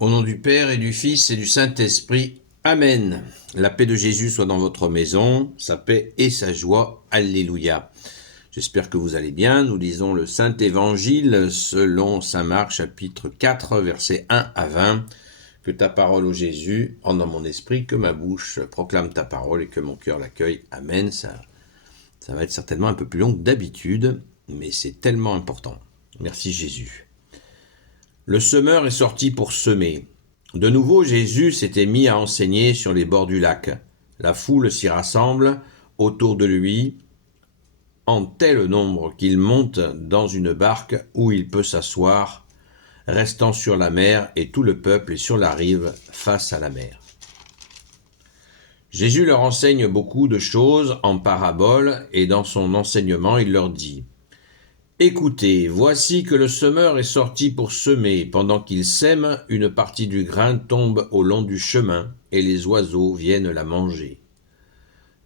Au nom du Père et du Fils et du Saint-Esprit. Amen. La paix de Jésus soit dans votre maison, sa paix et sa joie. Alléluia. J'espère que vous allez bien. Nous lisons le Saint-Évangile selon saint Marc, chapitre 4, versets 1 à 20. Que ta parole, ô Jésus, entre dans mon esprit, que ma bouche proclame ta parole et que mon cœur l'accueille. Amen. Ça va être certainement un peu plus long que d'habitude, mais c'est tellement important. Merci Jésus. Le semeur est sorti pour semer. De nouveau, Jésus s'était mis à enseigner sur les bords du lac. La foule s'y rassemble autour de lui en tel nombre qu'il monte dans une barque où il peut s'asseoir, restant sur la mer, et tout le peuple est sur la rive face à la mer. Jésus leur enseigne beaucoup de choses en paraboles, et dans son enseignement, il leur dit « Écoutez, voici que le semeur est sorti pour semer. Pendant qu'il sème, une partie du grain tombe au long du chemin, et les oiseaux viennent la manger.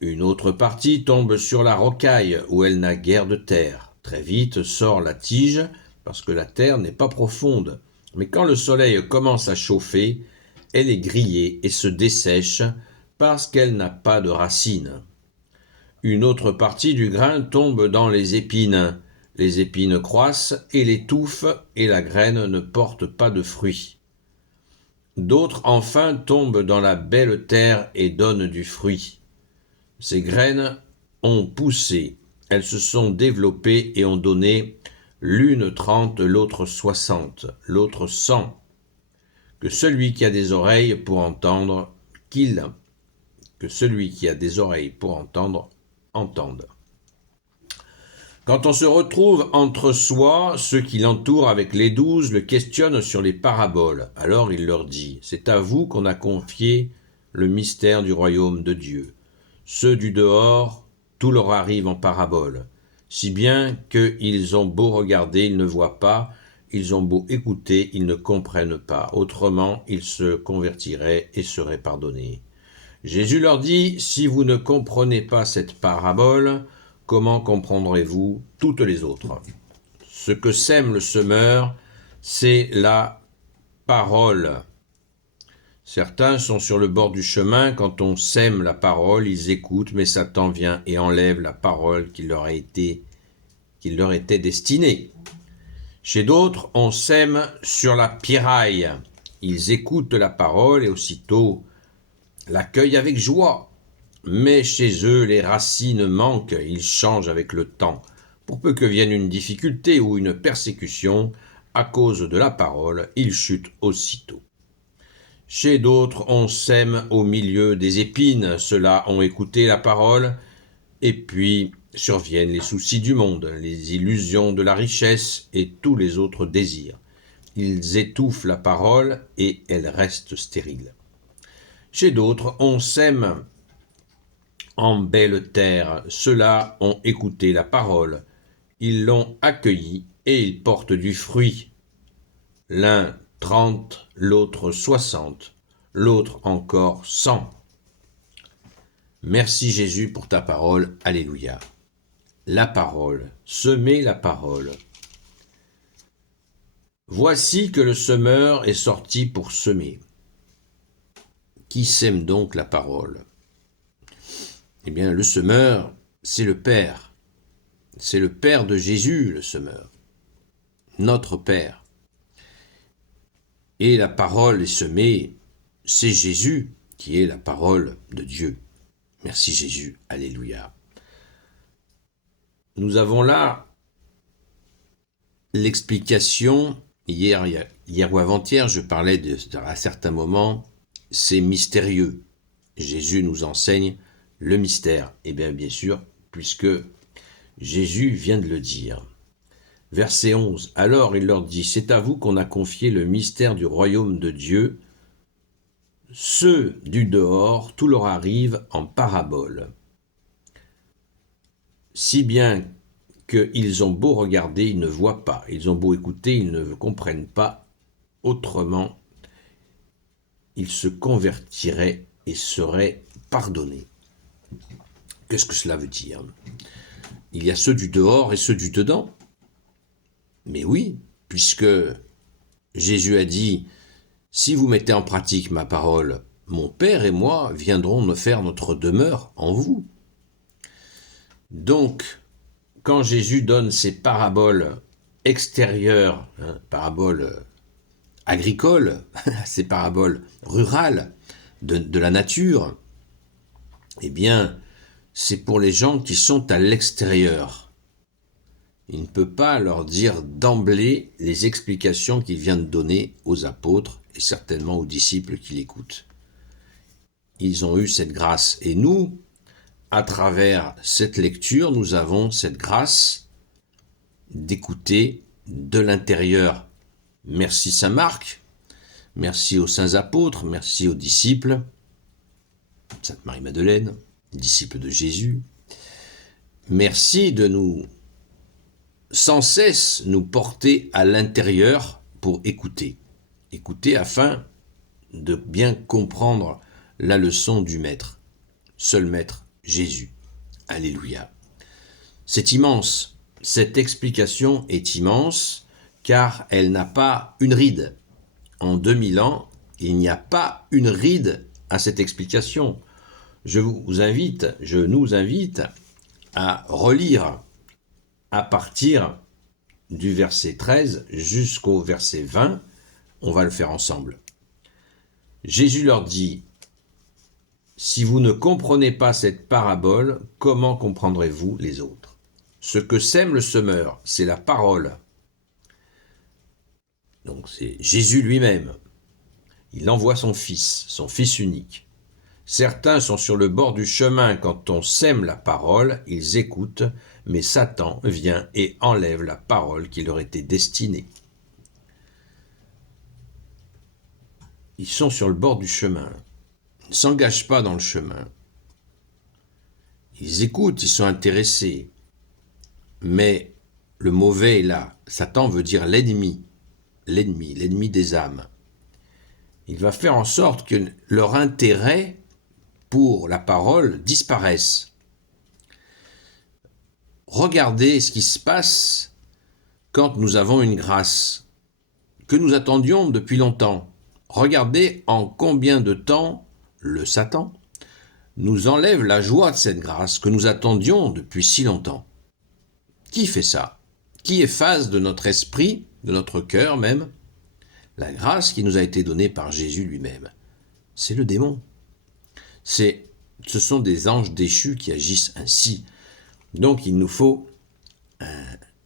Une autre partie tombe sur la rocaille, où elle n'a guère de terre. Très vite sort la tige, parce que la terre n'est pas profonde. Mais quand le soleil commence à chauffer, elle est grillée et se dessèche, parce qu'elle n'a pas de racines. Une autre partie du grain tombe dans les épines. Les épines croissent et l'étouffent, et la graine ne porte pas de fruits. D'autres enfin tombent dans la belle terre et donnent du fruit. Ces graines ont poussé, elles se sont développées et ont donné l'une 30, l'autre 60, l'autre 100. Que celui qui a des oreilles pour entendre, que celui qui a des oreilles pour entendre, entende. Quand on se retrouve entre soi, ceux qui l'entourent avec les 12 le questionnent sur les paraboles. Alors il leur dit « C'est à vous qu'on a confié le mystère du royaume de Dieu. Ceux du dehors, tout leur arrive en parabole, si bien qu'ils ont beau regarder, ils ne voient pas, ils ont beau écouter, ils ne comprennent pas. Autrement, ils se convertiraient et seraient pardonnés. » Jésus leur dit « Si vous ne comprenez pas cette parabole, comment comprendrez-vous toutes les autres ?» Ce que sème le semeur, c'est la parole. Certains sont sur le bord du chemin. Quand on sème la parole, ils écoutent, mais Satan vient et enlève la parole qui leur était destinée. Chez d'autres, on sème sur la pierraille. Ils écoutent la parole et aussitôt l'accueillent avec joie. Mais chez eux, les racines manquent, ils changent avec le temps. Pour peu que vienne une difficulté ou une persécution, à cause de la parole, ils chutent aussitôt. Chez d'autres, on sème au milieu des épines. Ceux-là ont écouté la parole, et puis surviennent les soucis du monde, les illusions de la richesse et tous les autres désirs. Ils étouffent la parole et elle reste stérile. Chez d'autres, on sème en belle terre. Ceux-là ont écouté la parole, ils l'ont accueillie et ils portent du fruit. L'un 30, l'autre 60, l'autre encore 100. Merci Jésus pour ta parole. Alléluia. La parole, semer la parole. Voici que le semeur est sorti pour semer. Qui sème donc la parole ? Eh bien, le semeur, c'est le Père. C'est le Père de Jésus, le semeur. Notre Père. Et la parole est semée, c'est Jésus qui est la parole de Dieu. Merci Jésus, alléluia. Nous avons là l'explication, hier ou avant-hier, je parlais à certains moments, c'est mystérieux. Jésus nous enseigne le mystère. Eh bien sûr, puisque Jésus vient de le dire. Verset 11. Alors il leur dit, c'est à vous qu'on a confié le mystère du royaume de Dieu. Ceux du dehors, tout leur arrive en parabole. Si bien qu'ils ont beau regarder, ils ne voient pas. Ils ont beau écouter, ils ne comprennent pas. Autrement, ils se convertiraient et seraient pardonnés. Qu'est-ce que cela veut dire ? Il y a ceux du dehors et ceux du dedans. Mais oui, puisque Jésus a dit Si vous mettez en pratique ma parole, mon Père et moi viendrons nous faire notre demeure en vous. Donc, quand Jésus donne ces paraboles extérieures, paraboles agricoles, ces paraboles rurales de la nature, eh bien, c'est pour les gens qui sont à l'extérieur. Il ne peut pas leur dire d'emblée les explications qu'il vient de donner aux apôtres et certainement aux disciples qui l'écoutent. Ils ont eu cette grâce. Et nous, à travers cette lecture, nous avons cette grâce d'écouter de l'intérieur. Merci Saint Marc, merci aux saints apôtres, merci aux disciples, Sainte Marie-Madeleine, disciples de Jésus. Merci de nous, sans cesse, nous porter à l'intérieur pour écouter. Écouter afin de bien comprendre la leçon du Maître, seul Maître, Jésus. Alléluia. C'est immense. Cette explication est immense car elle n'a pas une ride. En 2000 ans, il n'y a pas une ride à cette explication. Je nous invite à relire à partir du verset 13 jusqu'au verset 20. On va le faire ensemble. Jésus leur dit: si vous ne comprenez pas cette parabole, comment comprendrez-vous les autres? Ce que sème le semeur, c'est la parole. Donc c'est Jésus lui-même. Il envoie son Fils unique. Certains sont sur le bord du chemin quand on sème la parole, ils écoutent, mais Satan vient et enlève la parole qui leur était destinée. Ils sont sur le bord du chemin. Ils ne s'engagent pas dans le chemin. Ils écoutent, ils sont intéressés. Mais le mauvais est là. Satan veut dire l'ennemi des âmes. Il va faire en sorte que leur intérêt pour la parole disparaisse. Regardez ce qui se passe quand nous avons une grâce que nous attendions depuis longtemps. Regardez en combien de temps le Satan nous enlève la joie de cette grâce que nous attendions depuis si longtemps. Qui fait ça? Qui efface de notre esprit, de notre cœur même, la grâce qui nous a été donnée par Jésus lui-même? C'est le démon. Ce sont des anges déchus qui agissent ainsi. Donc il nous faut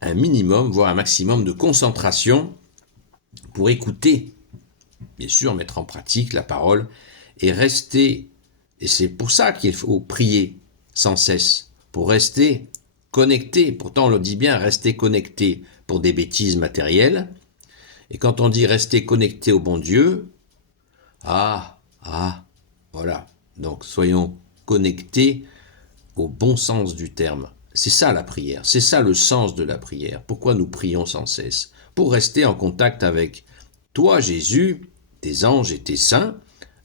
un minimum, voire un maximum de concentration pour écouter, bien sûr mettre en pratique la parole et rester, et c'est pour ça qu'il faut prier sans cesse, pour rester connecté. Pourtant on le dit bien, rester connecté pour des bêtises matérielles. Et quand on dit rester connecté au bon Dieu, voilà. Donc soyons connectés au bon sens du terme. C'est ça la prière, c'est ça le sens de la prière. Pourquoi nous prions sans cesse? Pour rester en contact avec toi, Jésus, tes anges et tes saints,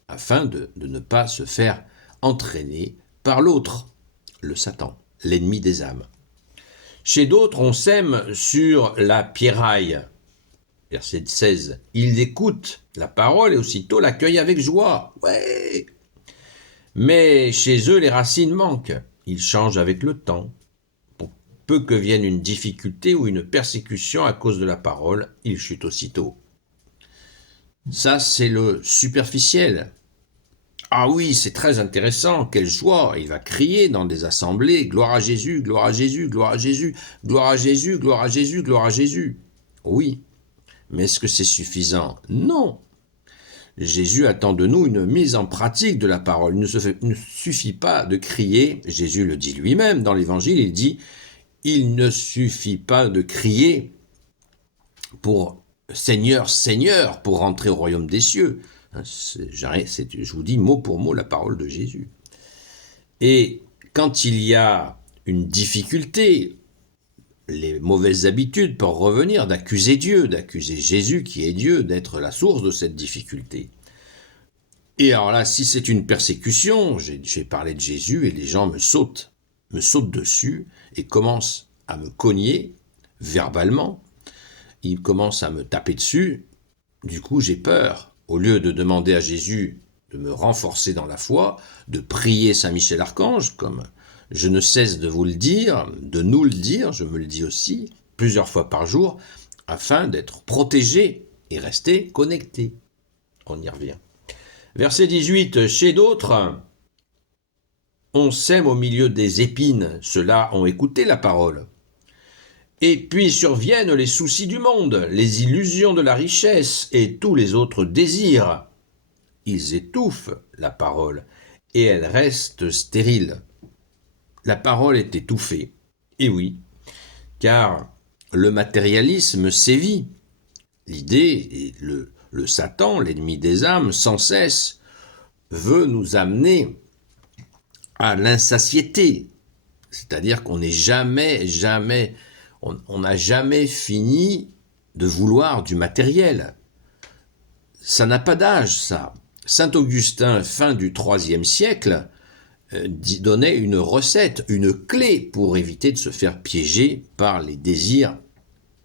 afin de ne pas se faire entraîner par l'autre, le Satan, l'ennemi des âmes. Chez d'autres, on sème sur la pierraille. Verset 16. Ils écoutent la parole et aussitôt l'accueillent avec joie. Ouais. Mais chez eux, les racines manquent. Ils changent avec le temps. Pour peu que vienne une difficulté ou une persécution à cause de la parole, ils chutent aussitôt. Ça, c'est le superficiel. Ah oui, c'est très intéressant, quelle joie! Il va crier dans des assemblées, gloire à Jésus, gloire à Jésus, gloire à Jésus, gloire à Jésus, gloire à Jésus, gloire à Jésus. Oui, mais est-ce que c'est suffisant? Non. Jésus attend de nous une mise en pratique de la parole. Il ne suffit pas de crier, Jésus le dit lui-même dans l'Évangile, il dit « Il ne suffit pas de crier pour Seigneur, Seigneur, pour rentrer au royaume des cieux. » Je vous dis mot pour mot la parole de Jésus. Et quand il y a une difficulté, les mauvaises habitudes peuvent revenir d'accuser Dieu, d'accuser Jésus qui est Dieu, d'être la source de cette difficulté. Et alors là, si c'est une persécution, j'ai parlé de Jésus et les gens me sautent dessus et commencent à me cogner verbalement. Ils commencent à me taper dessus. Du coup, j'ai peur. au lieu de demander à Jésus de me renforcer dans la foi, de prier Saint Michel Archange, comme je ne cesse de vous le dire, de nous le dire, je me le dis aussi, plusieurs fois par jour, afin d'être protégé et rester connecté. On y revient. Verset 18, chez d'autres, on sème au milieu des épines, ceux-là ont écouté la parole. Et puis surviennent les soucis du monde, les illusions de la richesse et tous les autres désirs. Ils étouffent la parole et elle reste stérile. La parole est étouffée. Et oui, car le matérialisme sévit. L'idée, et le Satan, l'ennemi des âmes, sans cesse, veut nous amener à l'insatiété. C'est-à-dire qu'on n'est jamais, on n'a jamais fini de vouloir du matériel. Ça n'a pas d'âge, ça. Saint Augustin, fin du IIIe siècle, donnait une recette, une clé pour éviter de se faire piéger par les désirs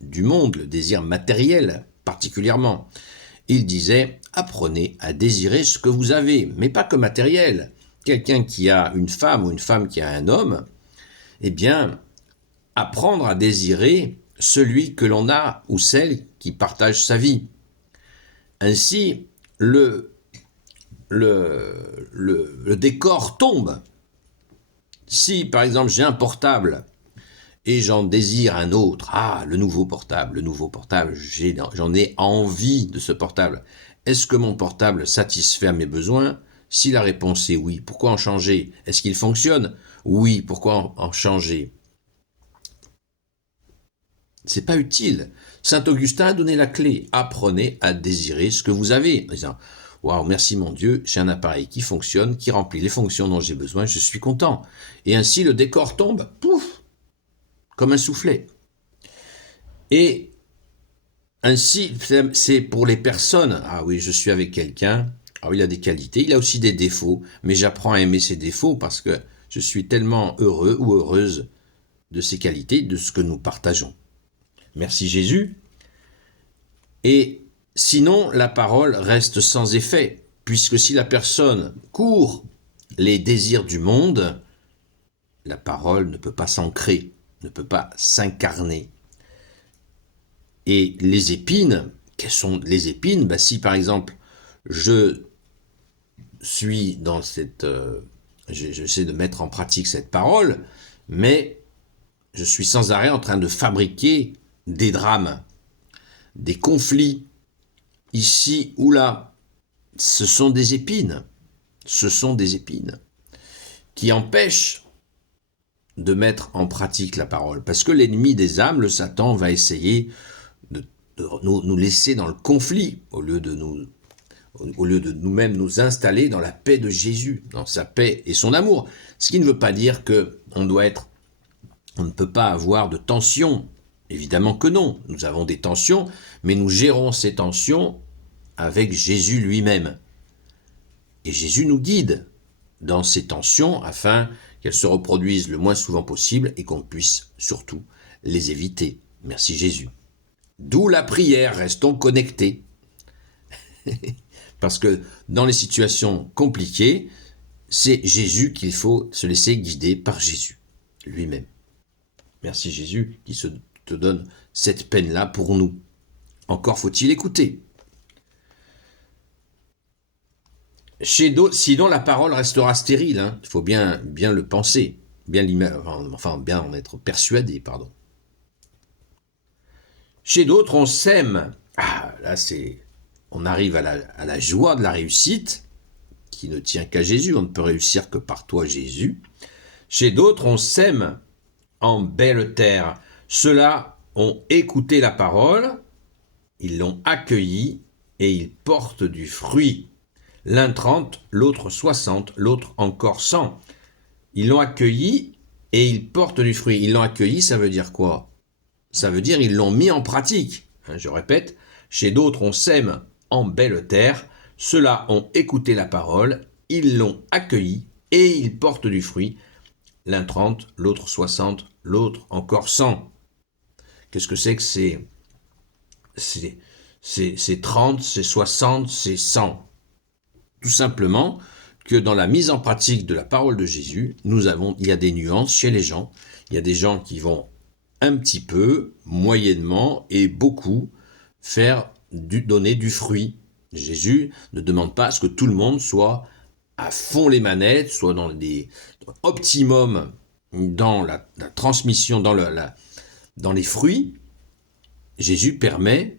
du monde, le désir matériel particulièrement. Il disait « Apprenez à désirer ce que vous avez, mais pas que matériel. » Quelqu'un qui a une femme ou une femme qui a un homme, eh bien, apprendre à désirer celui que l'on a ou celle qui partage sa vie. Ainsi, le décor tombe. Si, par exemple, j'ai un portable et j'en désire un autre, le nouveau portable, j'en ai envie de ce portable. Est-ce que mon portable satisfait à mes besoins ? Si la réponse est oui, pourquoi en changer ? Est-ce qu'il fonctionne ? Oui, pourquoi en changer ? C'est pas utile. Saint Augustin a donné la clé. Apprenez à désirer ce que vous avez. En disant, waouh, merci mon Dieu, j'ai un appareil qui fonctionne, qui remplit les fonctions dont j'ai besoin, je suis content. Et ainsi le décor tombe, pouf, comme un soufflet. Et ainsi, c'est pour les personnes. Ah oui, je suis avec quelqu'un. Ah oui, il a des qualités, il a aussi des défauts, mais j'apprends à aimer ses défauts parce que je suis tellement heureux ou heureuse de ses qualités, de ce que nous partageons. Merci Jésus. Et sinon, la parole reste sans effet, puisque si la personne court les désirs du monde, la parole ne peut pas s'ancrer, ne peut pas s'incarner. Et les épines, quelles sont les épines ? Si par exemple, je suis dans cette... j'essaie de mettre en pratique cette parole, mais je suis sans arrêt en train de fabriquer des drames, des conflits, ici ou là. Ce sont des épines, qui empêchent de mettre en pratique la parole. Parce que l'ennemi des âmes, le Satan, va essayer de nous laisser dans le conflit, au lieu de nous-mêmes nous installer dans la paix de Jésus, dans sa paix et son amour. Ce qui ne veut pas dire qu'on ne peut pas avoir de tension. Évidemment que non, nous avons des tensions, mais nous gérons ces tensions avec Jésus lui-même. Et Jésus nous guide dans ces tensions afin qu'elles se reproduisent le moins souvent possible et qu'on puisse surtout les éviter. Merci Jésus. D'où la prière, restons connectés. Parce que dans les situations compliquées, c'est Jésus qu'il faut se laisser guider par Jésus lui-même. Merci Jésus qui te donne cette peine-là pour nous. Encore faut-il écouter. Chez d'autres, sinon la parole restera stérile. Il faut bien le penser, bien en être persuadé, pardon. Chez d'autres, on sème. On arrive à la joie de la réussite, qui ne tient qu'à Jésus. On ne peut réussir que par toi, Jésus. Chez d'autres, on sème en belle terre. Ceux-là ont écouté la parole, ils l'ont accueillie et ils portent du fruit. L'un 30, l'autre 60, l'autre encore 100. Ils l'ont accueilli et ils portent du fruit. Ils l'ont accueilli, ça veut dire quoi ? Ça veut dire ils l'ont mis en pratique. Je répète, chez d'autres on sème en belle terre. Ceux-là ont écouté la parole, ils l'ont accueilli et ils portent du fruit. L'un 30, l'autre 60, l'autre encore 100. Qu'est-ce que c'est que c'est 30, c'est 60, c'est 100. Tout simplement que dans la mise en pratique de la parole de Jésus, il y a des nuances chez les gens. Il y a des gens qui vont un petit peu, moyennement et beaucoup donner du fruit. Jésus ne demande pas à ce que tout le monde soit à fond les manettes, soit dans optimum dans la transmission, dans les fruits. Jésus permet,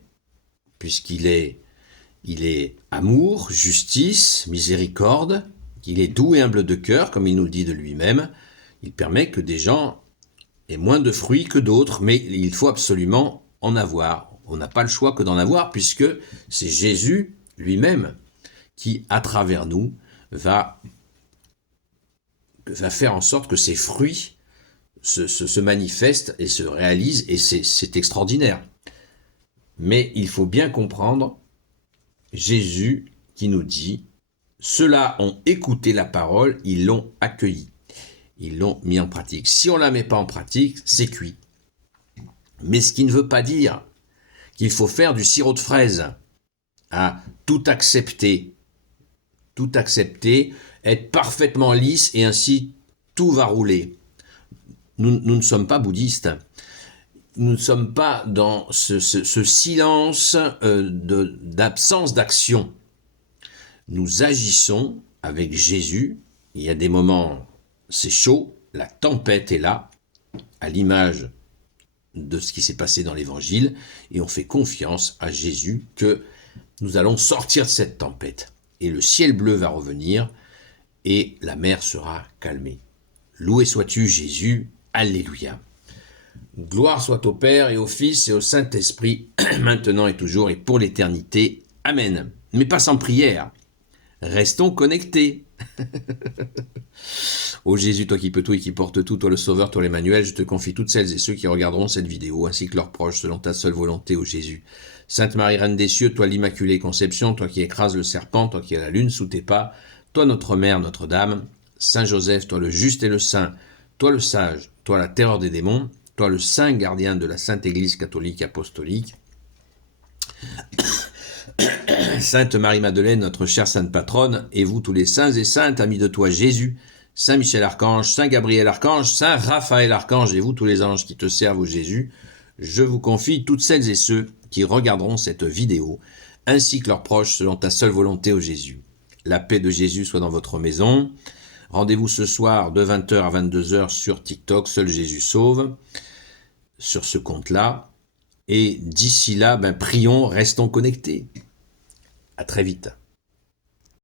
puisqu'il est amour, justice, miséricorde, qu'il est doux et humble de cœur, comme il nous le dit de lui-même, il permet que des gens aient moins de fruits que d'autres, mais il faut absolument en avoir. On n'a pas le choix que d'en avoir, puisque c'est Jésus lui-même qui, à travers nous, va faire en sorte que ces fruits se manifestent et se réalisent, et c'est extraordinaire. Mais il faut bien comprendre Jésus qui nous dit « Ceux-là ont écouté la parole, ils l'ont accueillie, ils l'ont mis en pratique. Si on ne la met pas en pratique, c'est cuit. » Mais ce qui ne veut pas dire qu'il faut faire du sirop de fraise, à tout accepter, être parfaitement lisse et ainsi tout va rouler. Nous ne sommes pas bouddhistes. Nous ne sommes pas dans ce silence d'absence d'action. Nous agissons avec Jésus. Il y a des moments, c'est chaud, la tempête est là, à l'image de ce qui s'est passé dans l'Évangile, et on fait confiance à Jésus que nous allons sortir de cette tempête. Et le ciel bleu va revenir, et la mer sera calmée. Loué sois-tu, Jésus. Alléluia. Gloire soit au Père et au Fils et au Saint-Esprit, maintenant et toujours et pour l'éternité. Amen. Mais pas sans prière. Restons connectés. Ô Jésus, toi qui peux tout et qui portes tout, toi le Sauveur, toi l'Emmanuel, je te confie toutes celles et ceux qui regarderont cette vidéo, ainsi que leurs proches, selon ta seule volonté, ô Jésus. Sainte Marie, Reine des cieux, toi l'Immaculée Conception, toi qui écrases le serpent, toi qui as la lune sous tes pas, toi notre Mère, Notre-Dame, Saint Joseph, toi le juste et le saint, toi le sage, toi la terreur des démons, toi le saint gardien de la Sainte Église catholique apostolique, Sainte Marie-Madeleine, notre chère Sainte Patronne, et vous tous les saints et saintes, amis de toi Jésus, Saint Michel Archange, Saint Gabriel Archange, Saint Raphaël Archange, et vous tous les anges qui te servent, ô Jésus, je vous confie toutes celles et ceux qui regarderont cette vidéo, ainsi que leurs proches, selon ta seule volonté, ô Jésus. La paix de Jésus soit dans votre maison. Rendez-vous ce soir de 20h à 22h sur TikTok, Seul Jésus Sauve, sur ce compte-là. Et d'ici là, prions, restons connectés. À très vite.